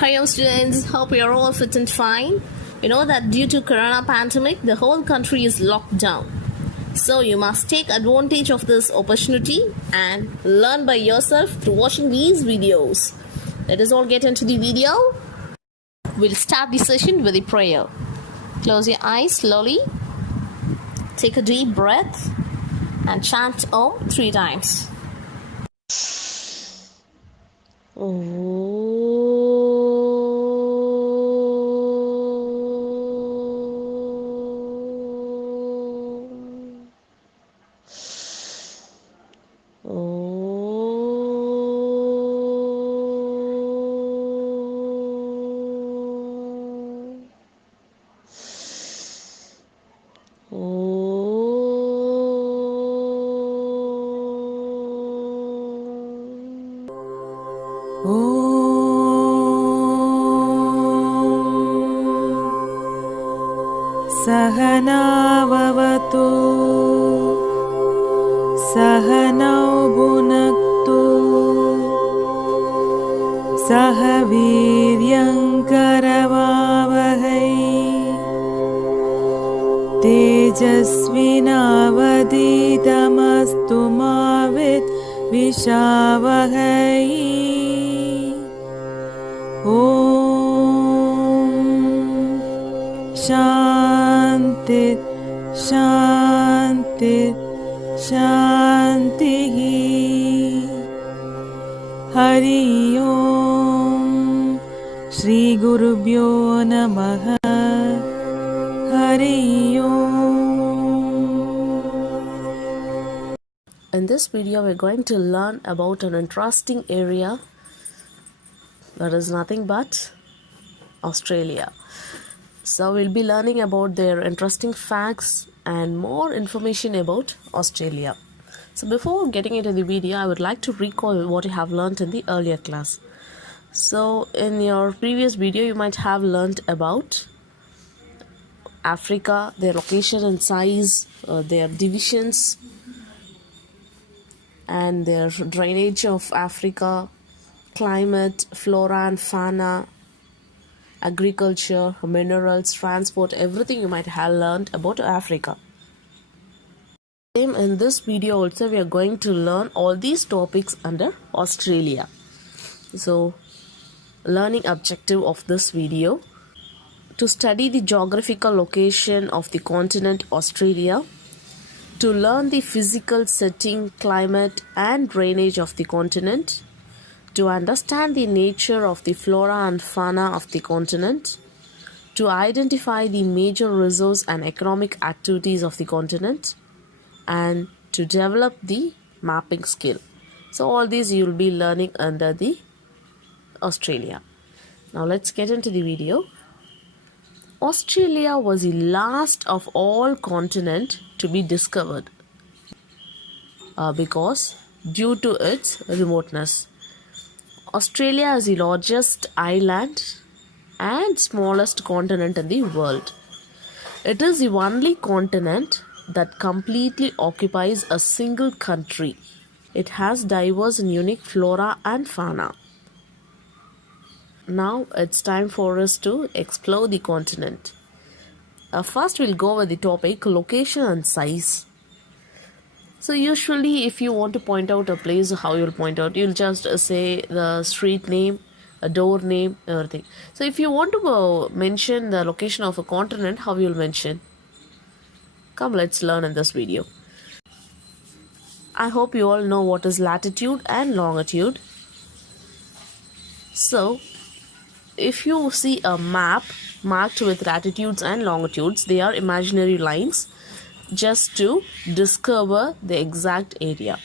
Hi, students. Hope you're all fit and fine. You know that due to corona pandemic, the whole country is locked down. So you must take advantage of this opportunity and learn by yourself through watching these videos. Let us all get into the video. We'll start the session with a prayer. Close your eyes slowly. Take a deep breath and chant Om 3 times. सहनाववतु सहनौ भुनक्तु सह वीर्यङ्करवावहै तेजस्विनावधीतमस्तु मा विद्विषावहै ॐ शान्ति शान्ति शान्तिः हरि ओम श्रीगुरुभ्यो नमः हरि ओम. In this video, we're going to learn about an interesting area that is nothing but Australia. So we'll be learning about their interesting facts and more information about Australia. So before getting into the video, I would like to recall what you have learned in the earlier class. So in your previous video, you might have learned about Africa, their location and size, their divisions, and their drainage of Africa, climate, flora and fauna, agriculture, minerals, transport, everything you might have learned about Africa. In this video also, we are going to learn all these topics under Australia. So, learning objective of this video: to study the geographical location of the continent Australia, to learn the physical setting, climate and drainage of the continent, to understand the nature of the flora and fauna of the continent, to identify the major resource and economic activities of the continent, and to develop the mapping skill. So all these you will be learning under the Australia. Now let's get into the video. Australia was the last of all continents to be discovered because due to its remoteness. Australia is the largest island and smallest continent in the world. It is the only continent that completely occupies a single country. It has diverse and unique flora and fauna. Now it's time for us to explore the continent. First we'll go over the topic location and size. So usually if you want to point out a place, how you'll point out? You'll just say the street name, a door name, everything. So if you want to mention the location of a continent, how you'll mention? Come, let's learn in this video. I hope you all know what is latitude and longitude. So if you see a map marked with latitudes and longitudes, they are imaginary lines just to discover the exact area.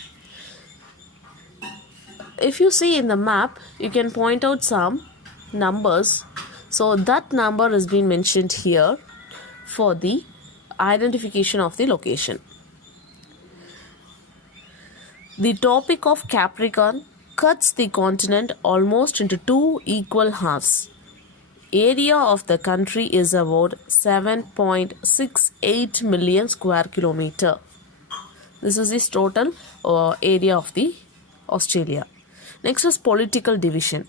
If you see in the map, you can point out some numbers. So that number has been mentioned here for the identification of the location. The Tropic of Capricorn cuts the continent almost into two equal halves. Area of the country is about 7.68 million square kilometer. This is the total area of the Australia. Next is political division.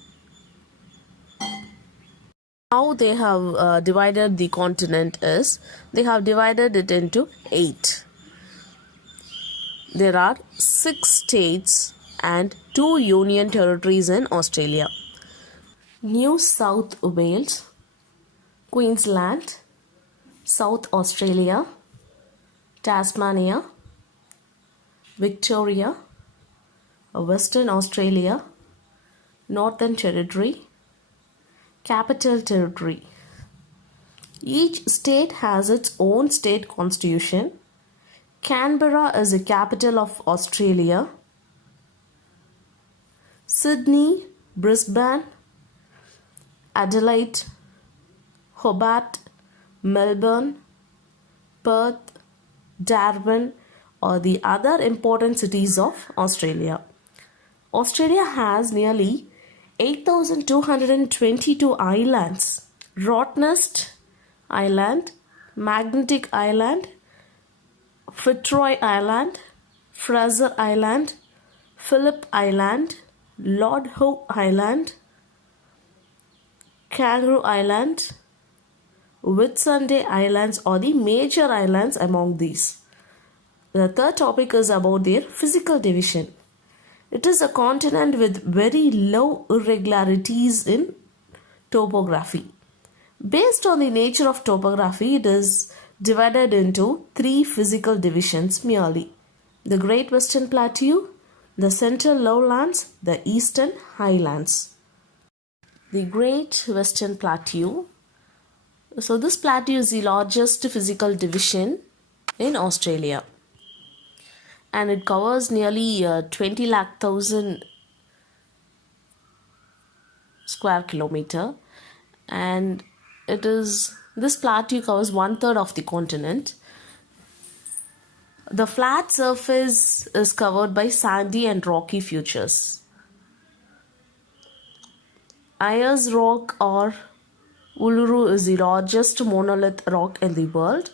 How they have divided the continent is they have divided it into 8. There are 6 states and 2 union territories in Australia. New South Wales, Queensland, South Australia, Tasmania, Victoria, Western Australia, Northern Territory, Capital Territory. Each state has its own state constitution. Canberra is the capital of Australia. Sydney, Brisbane, Adelaide, Hobart, Melbourne, Perth, Darwin are the other important cities of Australia. Australia has nearly 8,222 islands. Rottnest Island, Magnetic Island, Fitzroy Island, Fraser Island, Phillip Island, Lord Howe Island, Kangaroo Island, Whitsunday Islands are the major islands among these. The third topic is about their physical division. It is a continent with very low irregularities in topography. Based on the nature of topography, it is divided into 3 physical divisions merely: the Great Western Plateau, the Central Lowlands, the Eastern Highlands. The Great Western Plateau. So this plateau is the largest physical division in Australia, and it covers nearly 20 lakh thousand square kilometer, and this plateau covers 1/3 of the continent. The flat surface is covered by sandy and rocky features. Ayers Rock or Uluru is the largest monolith rock in the world.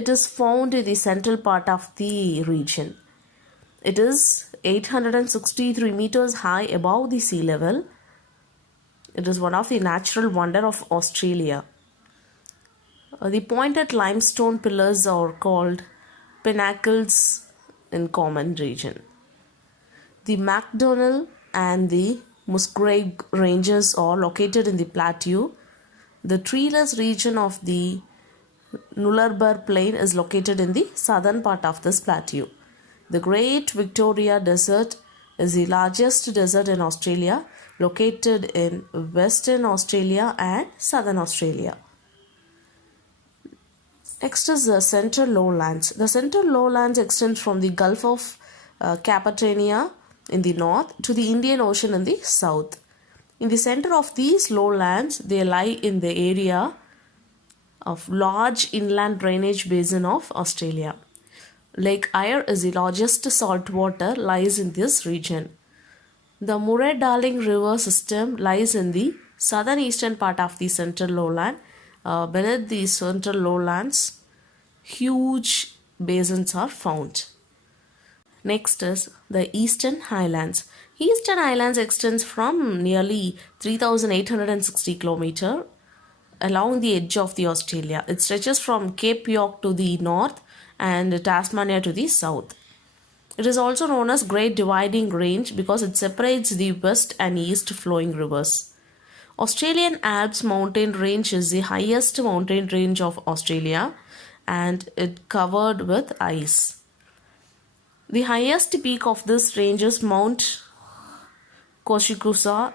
It is found in the central part of the region. It is 863 meters high above the sea level. It is one of the natural wonders of Australia. The pointed limestone pillars are called pinnacles in common region. The MacDonnell and the Musgrave ranges are located in the plateau. The treeless region of the Nullarbor Plain is located in the southern part of this plateau. The Great Victoria Desert is the largest desert in Australia, located in Western Australia and Southern Australia. Next is the Central Lowlands. The Central Lowlands extends from the Gulf of Cappadocia in the north to the Indian Ocean in the south. In the center of these lowlands, they lie in the area of large inland drainage basin of Australia. Lake Eyre is the largest saltwater lies in this region. The Murray-Darling River system lies in the southern eastern part of the Central Lowland. Beneath the Central Lowlands, huge basins are found. Next is the Eastern Highlands. Eastern Highlands extends from nearly 3,860 km along the edge of the Australia. It stretches from Cape York to the north and Tasmania to the south. It is also known as Great Dividing Range because it separates the west and east flowing rivers. Australian Alps mountain range is the highest mountain range of Australia and it covered with ice. The highest peak of this range is Mount Kosciuszko.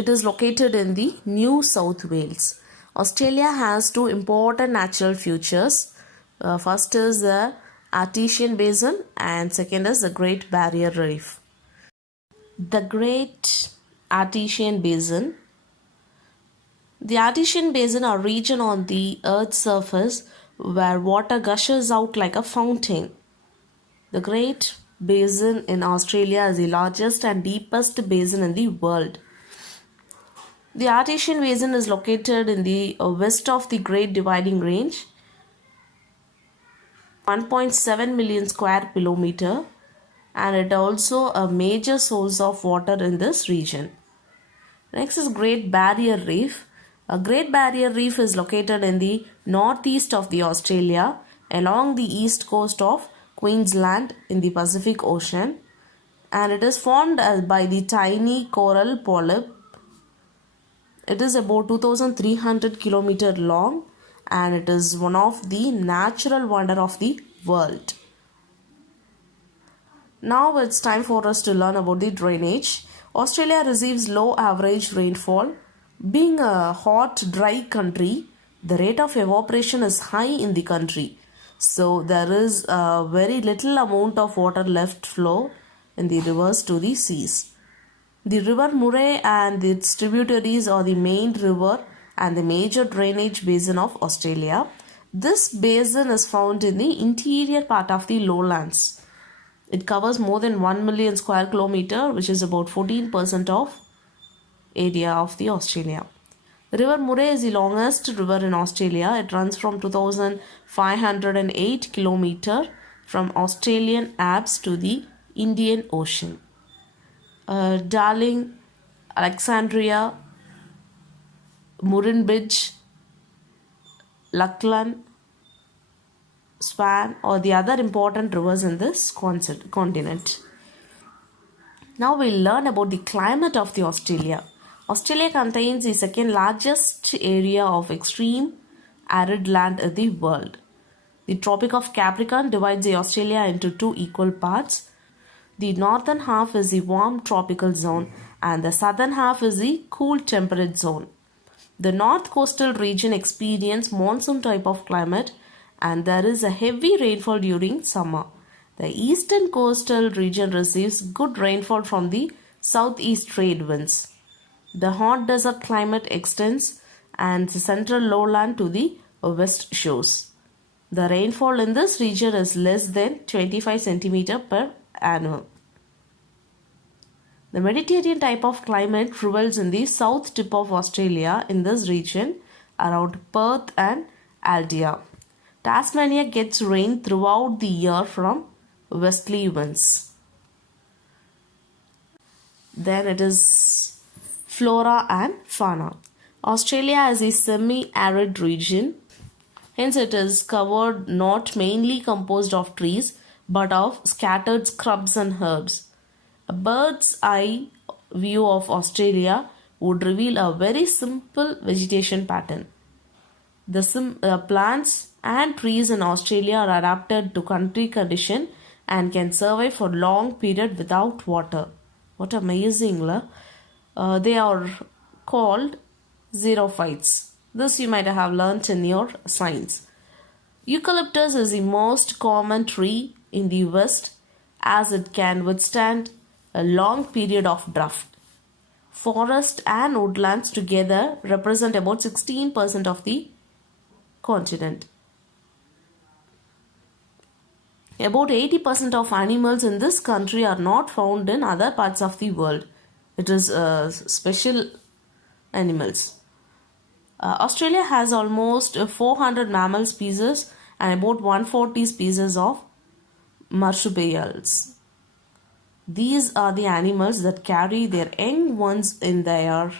It is located in the New South Wales. Australia has 2 important natural features. First is the Artesian Basin and second is the Great Barrier Reef. The Great Artesian Basin. The Artesian Basin are region on the Earth's surface where water gushes out like a fountain. The Great Basin in Australia is the largest and deepest basin in the world. The Artesian Basin is located in the west of the Great Dividing Range, 1.7 million square kilometer, and it also a major source of water in this region. Next is Great Barrier Reef. A Great Barrier Reef is located in the northeast of the Australia along the east coast of Queensland in the Pacific Ocean, and it is formed by the tiny coral polyp. It is about 2300 kilometer long and it is one of the natural wonder of the world. Now it's time for us to learn about the drainage. Australia receives low average rainfall. Being a hot, dry country, the rate of evaporation is high in the country. So there is a very little amount of water left flow in the rivers to the seas. The River Murray and its tributaries are the main river and the major drainage basin of Australia. This basin is found in the interior part of the lowlands. It covers more than 1 million square kilometer, which is about 14% of area of the Australia. The River Murray is the longest river in Australia. It runs from 2508 kilometer from Australian Alps to the Indian Ocean. Darling, Alexandria, Murrumbidgee, Lachlan, Swan are the other important rivers in this continent. Now we'll learn about the climate of the Australia. Australia contains the second largest area of extreme arid land in the world. The Tropic of Capricorn divides the Australia into two equal parts. The northern half is the warm tropical zone and the southern half is the cool temperate zone. The north coastal region experiences monsoon type of climate and there is a heavy rainfall during summer. The eastern coastal region receives good rainfall from the southeast trade winds. The hot desert climate extends and the central lowland to the west shores. The rainfall in this region is less than 25 cm per annum. The Mediterranean type of climate prevails in the south tip of Australia in this region around Perth and Adelaide. Tasmania gets rain throughout the year from westerly winds. Then it is flora and fauna. Australia is a semi-arid region. Hence it is covered not mainly composed of trees but of scattered scrubs and herbs. A bird's eye view of Australia would reveal a very simple vegetation pattern. The plants and trees in Australia are adapted to country condition and can survive for long period without water. What amazing, they are called xerophytes. This you might have learnt in your science. Eucalyptus is the most common tree in the West as it can withstand a long period of drought. Forest and woodlands together represent about 16% of the continent. About 80% of animals in this country are not found in other parts of the world. It is special animals. Australia has almost 400 mammal species and about 140 species of marsupials. These are the animals that carry their young ones in their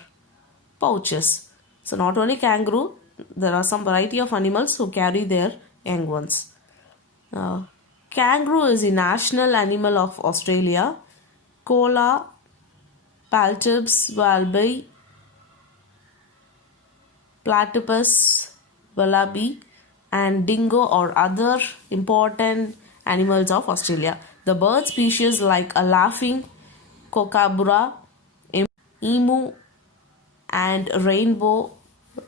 pouches. So not only kangaroo, there are some variety of animals who carry their young ones. Kangaroo is the national animal of Australia. Koala, Paltips, wallaby, platypus, wallaby and dingo are other important animals of Australia. The bird species like a laughing kookaburra, emu and rainbow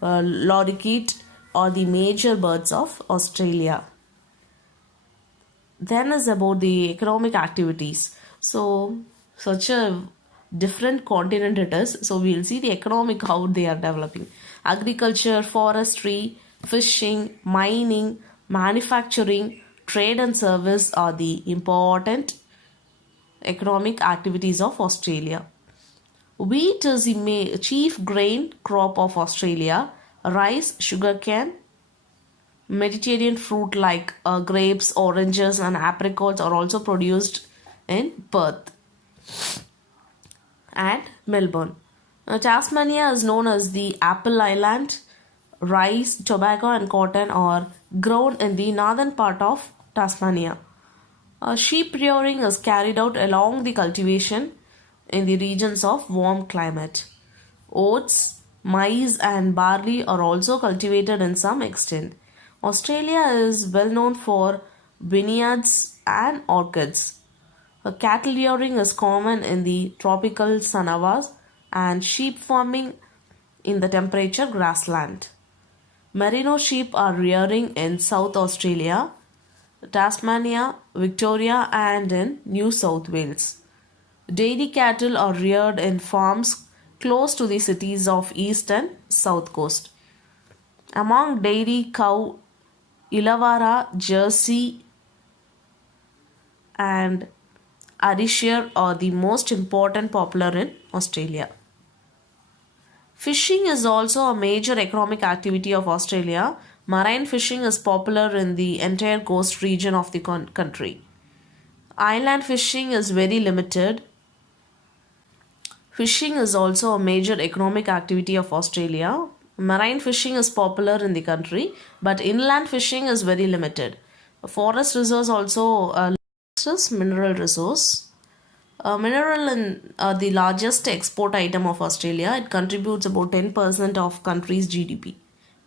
lorikeet are the major birds of Australia. Then is about the economic activities. So such a different continent it is. So we'll see the economic how they are developing. Agriculture, forestry, fishing, mining, manufacturing, trade and service are the important economic activities of Australia. Wheat is the chief grain crop of Australia. Rice, sugarcane, Mediterranean fruit like grapes, oranges and apricots are also produced in Perth and Melbourne. Tasmania is known as the Apple Island. Rice, tobacco, and cotton are grown in the northern part of Tasmania. Sheep rearing is carried out along the cultivation in the regions of warm climate. Oats, maize, and barley are also cultivated in some extent. Australia is well known for vineyards and orchards. Cattle rearing is common in the tropical savannas and sheep farming in the temperature grassland. Merino sheep are rearing in South Australia, Tasmania, Victoria, and in New South Wales. Dairy cattle are reared in farms close to the cities of East and South Coast. Among dairy cow, Illawarra, Jersey, and Ayrshire are the most important popular in Australia. Fishing is also a major economic activity of Australia. Marine fishing is popular in the entire coast region of the country. Inland fishing is very limited. Fishing is also a major economic activity of Australia. Marine fishing is popular in the country, but inland fishing is very limited. Forest resource also is mineral resource. Mineral are the largest export item of Australia. It contributes about 10% of country's GDP,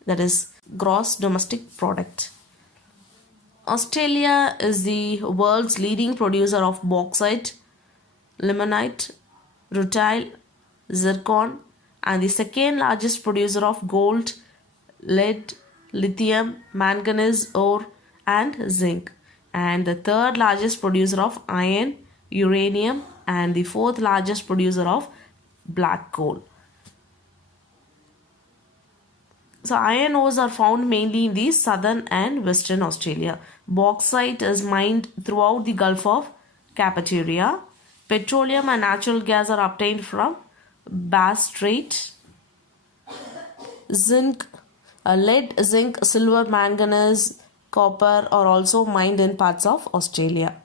that is gross domestic product. Australia is the world's leading producer of bauxite, limonite, rutile, zircon, and the second largest producer of gold, lead, lithium, manganese ore, and zinc, and the third largest producer of iron, uranium, and the fourth largest producer of black coal. So iron ores are found mainly in the southern and western Australia. Bauxite is mined throughout the Gulf of Carpentaria. Petroleum and natural gas are obtained from Bass Strait. Zinc, lead, zinc, silver, manganese, copper are also mined in parts of Australia.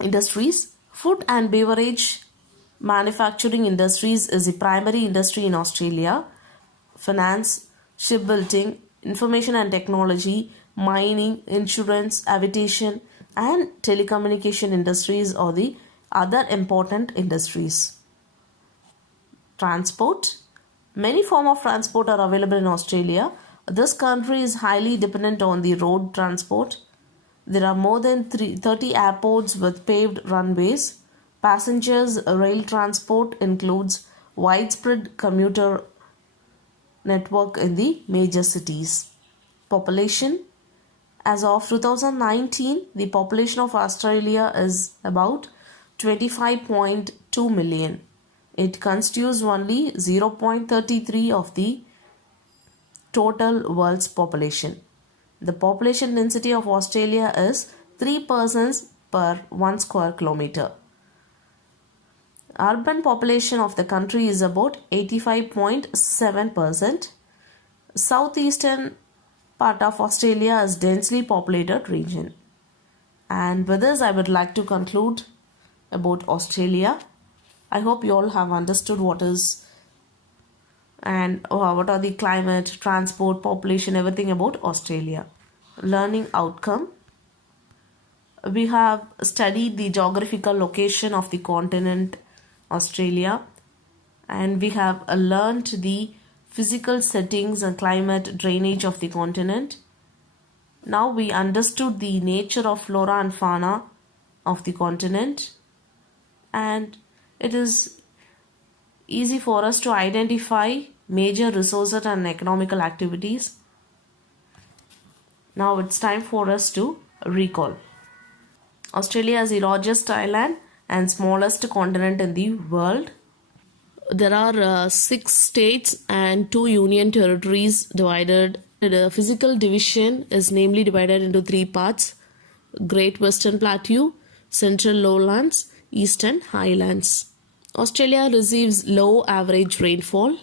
Industries. Food and beverage manufacturing industries is the primary industry in Australia. Finance, shipbuilding, information and technology, mining, insurance, aviation, and telecommunication industries are the other important industries. Transport. Many forms of transport are available in Australia. This country is highly dependent on the road transport. There are more than 30 airports with paved runways. Passengers rail transport includes widespread commuter network in the major cities. Population. As of 2019, the population of Australia is about 25.2 million. It constitutes only 0.33 of the total world's population. The population density of Australia is 3 persons per 1 square kilometer. Urban population of the country is about 85.7%. Southeastern part of Australia is densely populated region. And with this, I would like to conclude about Australia. I hope you all have understood what is and what are the climate, transport, population, everything about Australia. Learning outcome. We have studied the geographical location of the continent Australia, and we have learned the physical settings and climate drainage of the continent. Now we understood the nature of flora and fauna of the continent, and it is easy for us to identify major resources and economical activities. Now it's time for us to recall. Australia is the largest island and smallest continent in the world. There are 6 states and 2 union territories divided. The physical division is namely divided into 3 parts: Great Western Plateau, Central Lowlands, Eastern Highlands. Australia receives low average rainfall.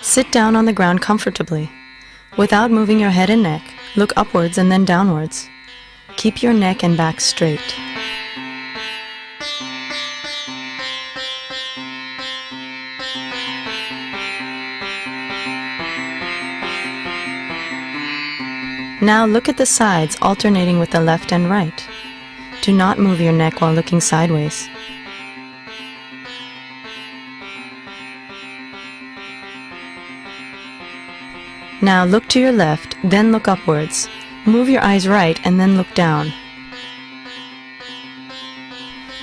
Sit down on the ground comfortably. Without moving your head and neck, look upwards and then downwards. Keep your neck and back straight. Now look at the sides, alternating with the left and right. Do not move your neck while looking sideways. Now look to your left, then look upwards. Move your eyes right and then look down.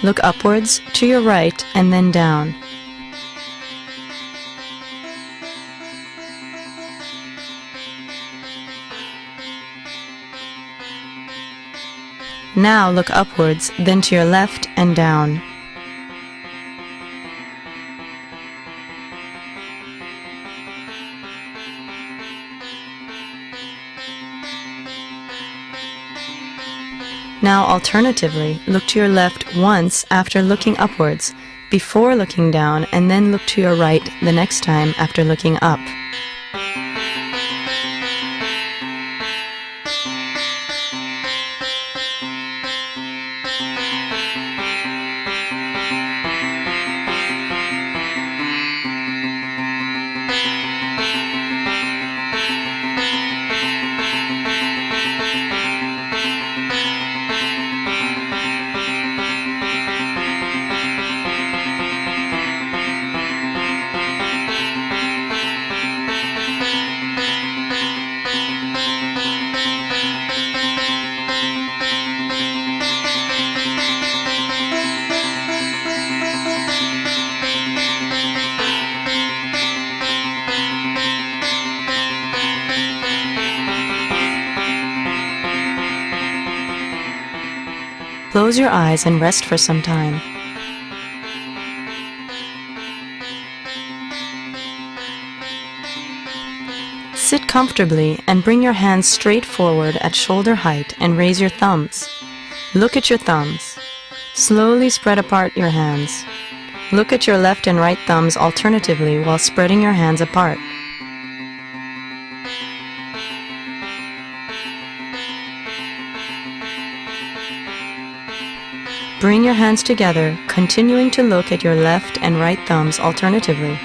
Look upwards, to your right, and then down. Now look upwards, then to your left and down. Now alternatively, look to your left once after looking upwards, before looking down, and then look to your right the next time after looking up. Close your eyes and rest for some time. Sit comfortably and bring your hands straight forward at shoulder height and raise your thumbs. Look at your thumbs. Slowly spread apart your hands. Look at your left and right thumbs alternatively while spreading your hands apart. Bring your hands together, continuing to look at your left and right thumbs alternatively.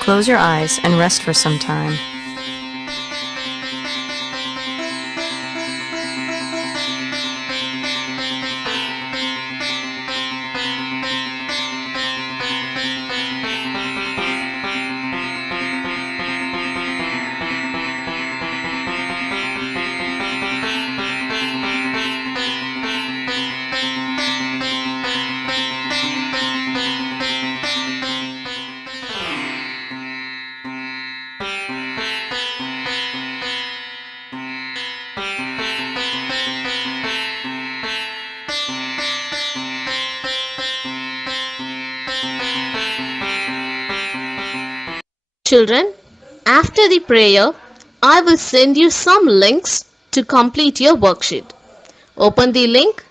Close your eyes and rest for some time. Children, after the prayer, I will send you some links to complete your worksheet. Open the link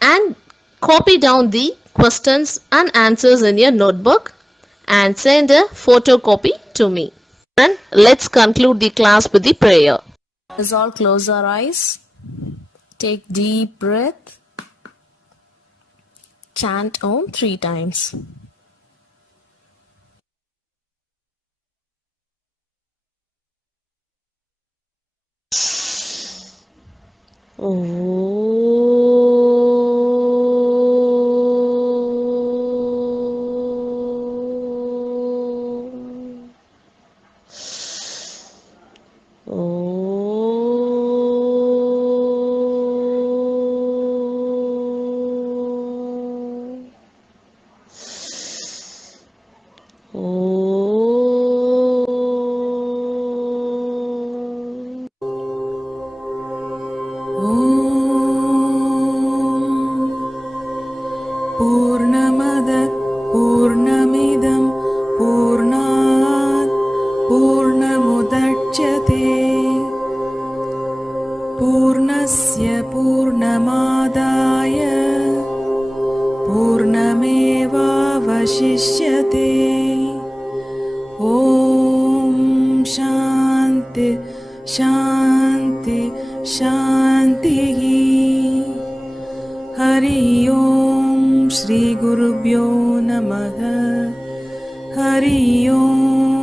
and copy down the questions and answers in your notebook and send a photocopy to me. And let's conclude the class with the prayer. Let's all close our eyes. Take deep breath. Chant Om 3 times. पूर्णमद पूर्णमिदं पूर्णात् पूर्णमुदच्यते पूर्णस्य पूर्णमादाय पूर्णमेवावशिष्यते शान्ति शान्तिः। हरि ओम् श्रीगुरुभ्यो नमः। हरि ओम्।